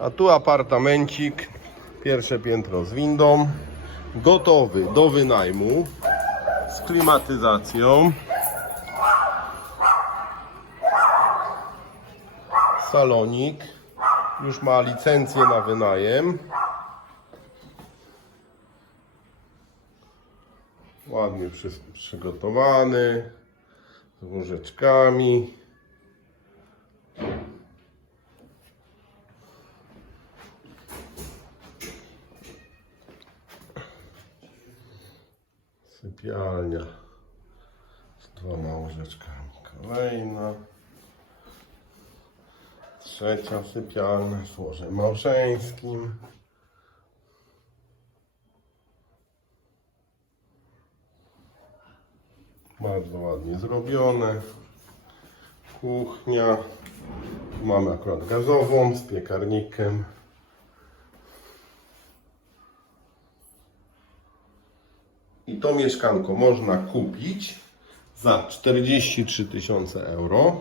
A tu apartamencik, pierwsze piętro z windą, gotowy do wynajmu, z klimatyzacją. Salonik, już ma licencję na wynajem. Ładnie przy, przygotowany, z łożeczkami. Sypialnia z dwoma łożeczkami. Kolejna. Trzecia sypialnia z łożem małżeńskim. Bardzo ładnie zrobione. Kuchnia. Tu Mamy akurat gazową z piekarnikiem. I to mieszkanko można kupić za 43 tysiące euro.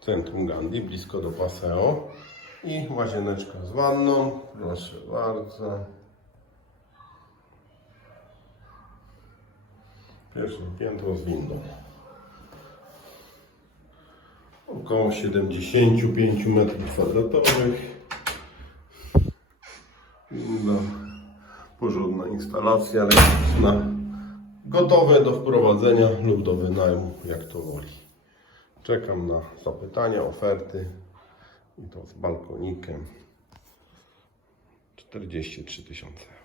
W centrum Gandhi, blisko do Paseo. I łazieneczka z wanną. Proszę bardzo. Pierwsze piętro z windą. Około 75 m2. Winda. Porządna instalacja elektryczna. Gotowe do wprowadzenia lub do wynajmu, jak to woli. Czekam na zapytania, oferty. I to z balkonikiem. 43 tysiące.